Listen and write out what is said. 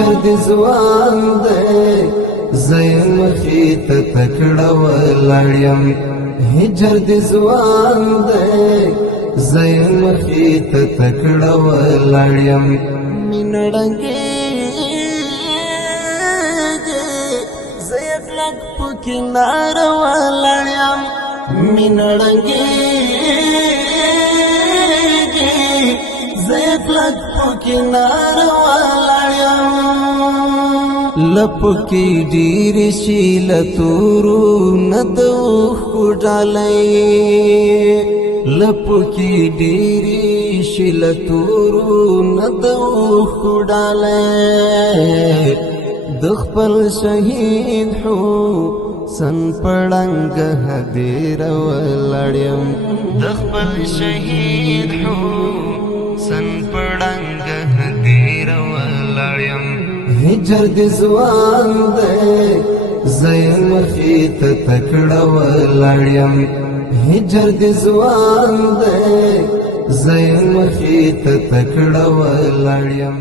هجر دی زوان دے زیم خیت تکڑا ولاړیم هجر دی زوان دے زیم خیت تکڑا ولاړیم مینړنګې زیک لک پکینار ولاړیم مینړنګې زیک لک پکینار ولاړیم لپکی ډیر شیل تورو ندوخ ډالای لپکی ډیر شیل تورو ندوخ ډالای د خپل شهید حسن پړنګ هدیر ولاړم د خپل شهید حسن پړنګ هدیر ولاړم هجر دی زوان دے زیم خیت تکڑا ولاړیم هجر دی زوان دے زیم خیت تکڑا ولاړیم